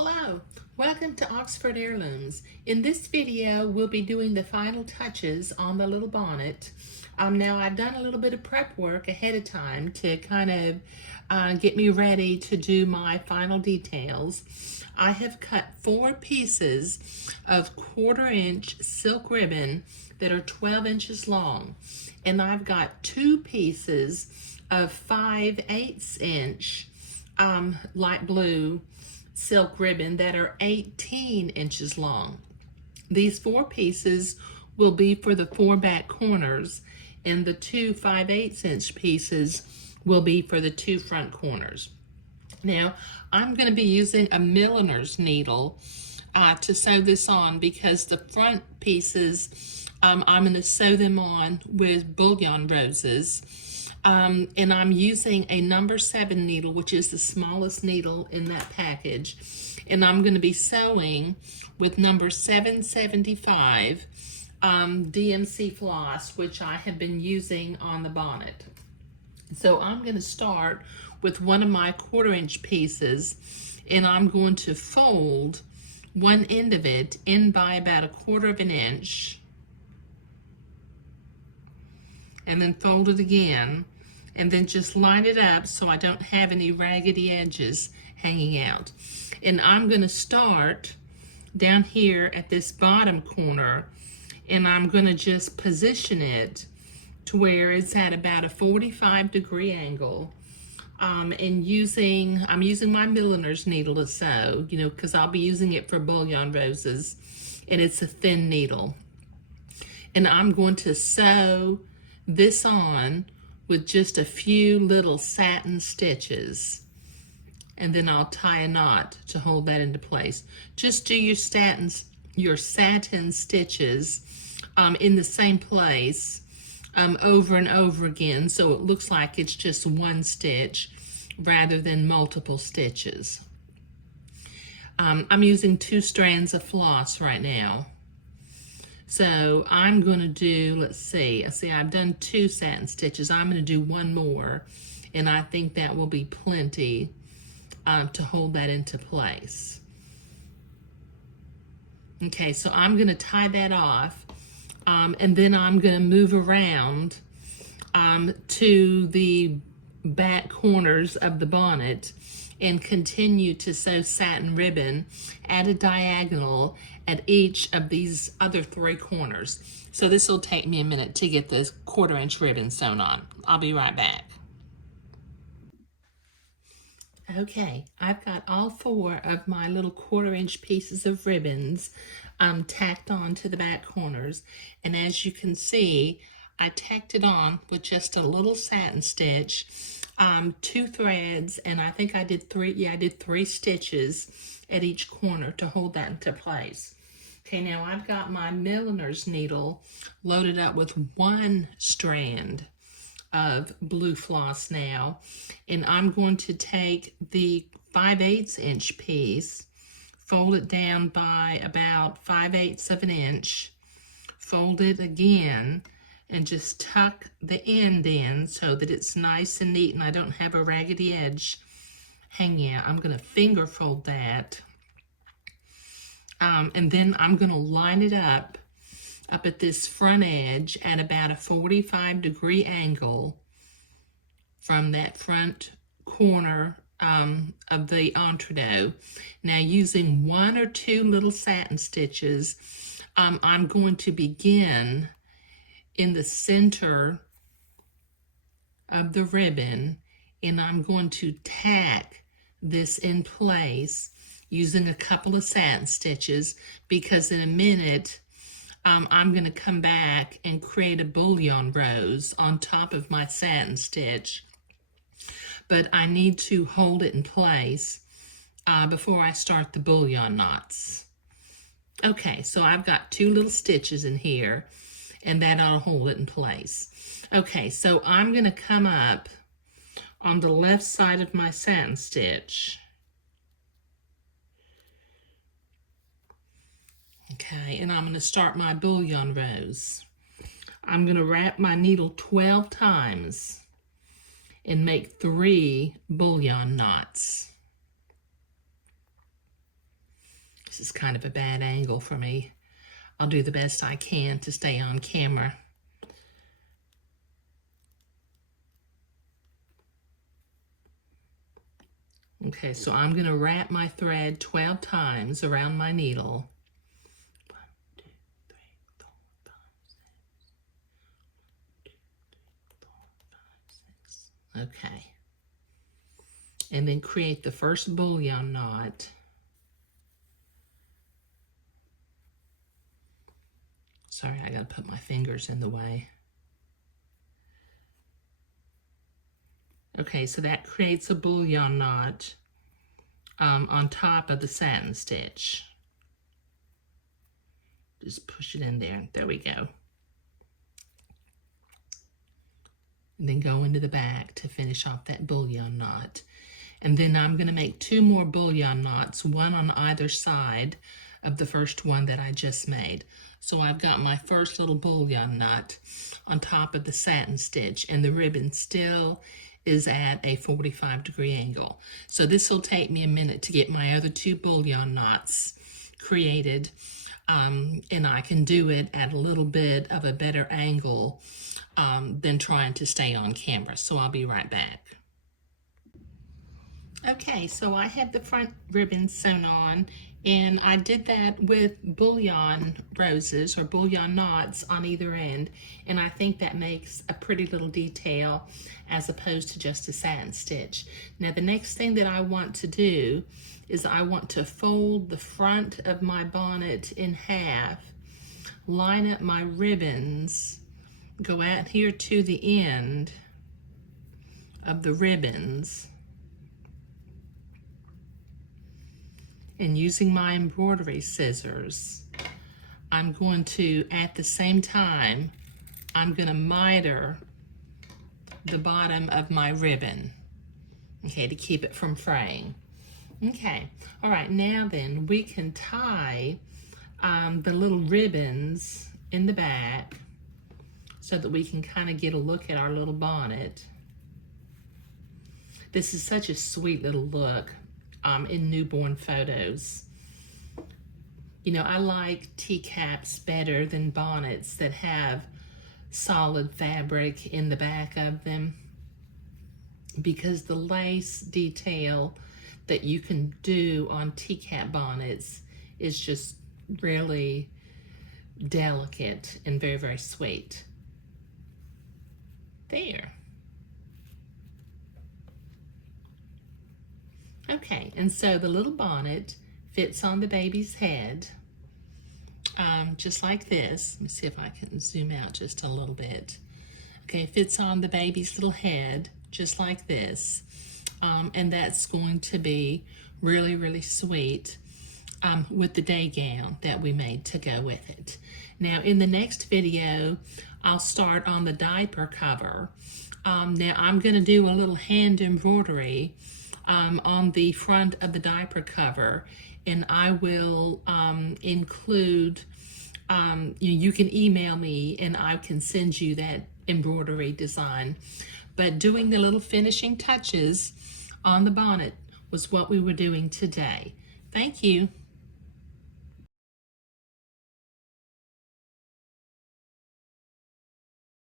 Hello, welcome to Oxford Heirlooms. In this video, we'll be doing the final touches on the little bonnet. Now, I've done a little bit of prep work ahead of time to kind of get me ready to do my final details. I have cut 4 pieces of 1/4-inch silk ribbon that are 12 inches long, and I've got 2 pieces of 5/8 inch light blue silk ribbon that are 18 inches long. These 4 pieces will be for the 4 back corners, and the 2 5/8 inch pieces will be for the 2 front corners. Now, I'm going to be using a milliner's needle to sew this on, because the front pieces, I'm going to sew them on with bullion roses. And I'm using a number 7 needle, which is the smallest needle in that package. And I'm going to be sewing with number 775 DMC floss, which I have been using on the bonnet. So I'm going to start with one of my 1/4-inch pieces, and I'm going to fold one end of it in by about 1/4 of an inch, and then fold it again, and then just line it up so I don't have any raggedy edges hanging out. And I'm going to start down here at this bottom corner, and I'm going to just position it to where it's at about a 45-degree angle. And I'm using my milliner's needle to sew, because I'll be using it for bullion roses, and it's a thin needle. And I'm going to sew this on with just a few little satin stitches, and then I'll tie a knot to hold that into place. Just do your satin stitches in the same place over and over again, so it looks like it's just one stitch rather than multiple stitches. I'm using 2 strands of floss right now. So I'm going to do, let's see, I've done 2 satin stitches. I'm going to do 1 more, and I think that will be plenty to hold that into place. Okay, so I'm going to tie that off, and then I'm going to move around to the back corners of the bonnet and continue to sew satin ribbon at a diagonal at each of these other 3 corners. So this will take me a minute to get this 1/4-inch ribbon sewn on. I'll be right back. Okay, I've got all 4 of my little 1/4-inch pieces of ribbons tacked on to the back corners, and as you can see, I tacked it on with just a little satin stitch, 2 threads, and I think I did 3 stitches at each corner to hold that into place. Okay, now I've got my milliner's needle loaded up with 1 strand of blue floss now, and I'm going to take the 5/8 inch piece, fold it down by about 5/8 of an inch, fold it again, and just tuck the end in so that it's nice and neat and I don't have a raggedy edge hanging out. I'm going to finger fold that, and then I'm going to line it up at this front edge at about a 45-degree angle from that front corner of the entree. Now, using 1 or 2 little satin stitches, I'm going to begin in the center of the ribbon, and I'm going to tack this in place using a couple of satin stitches, because in a minute I'm going to come back and create a bullion rose on top of my satin stitch, but I need to hold it in place before I start the bullion knots. Okay, so I've got 2 little stitches in here, and that'll hold it in place. Okay, so I'm going to come up on the left side of my satin stitch. Okay, and I'm going to start my bullion rose. I'm going to wrap my needle 12 times and make 3 bullion knots. This is kind of a bad angle for me. I'll do the best I can to stay on camera. Okay, so I'm going to wrap my thread 12 times around my needle. 1, 2, 3, 4, 5, 6. 1, 2, 3, 4, 5, 6. Okay. And then create the first bullion knot. Sorry, I got to put my fingers in the way. Okay, so that creates a bullion knot on top of the satin stitch. Just push it in there. There we go. And then go into the back to finish off that bullion knot. And then I'm going to make 2 more bullion knots, one on either side of the first one that I just made. So I've got my first little bullion knot on top of the satin stitch, and the ribbon still is at a 45-degree angle. So this will take me a minute to get my other 2 bullion knots created, and I can do it at a little bit of a better angle than trying to stay on camera. So I'll be right back. Okay, so I have the front ribbon sewn on, and I did that with bullion roses or bullion knots on either end, and I think that makes a pretty little detail as opposed to just a satin stitch. Now the next thing that I want to do is I want to fold the front of my bonnet in half, line up my ribbons, go out here to the end of the ribbons, and using my embroidery scissors, I'm going to, at the same time, I'm going to miter the bottom of my ribbon, okay, to keep it from fraying. Okay, all right, now then we can tie the little ribbons in the back so that we can kind of get a look at our little bonnet. This is such a sweet little look in newborn photos. You know, I like teacaps better than bonnets that have solid fabric in the back of them, because the lace detail that you can do on teacap bonnets is just really delicate and very, very sweet. There. Okay, and so the little bonnet fits on the baby's head, just like this. Let me see if I can zoom out just a little bit. Okay, it fits on the baby's little head, just like this. And that's going to be really, really sweet with the day gown that we made to go with it. Now, in the next video, I'll start on the diaper cover. Now, I'm going to do a little hand embroidery on the front of the diaper cover, and I will include, you can email me and I can send you that embroidery design. But doing the little finishing touches on the bonnet was what we were doing today. Thank you.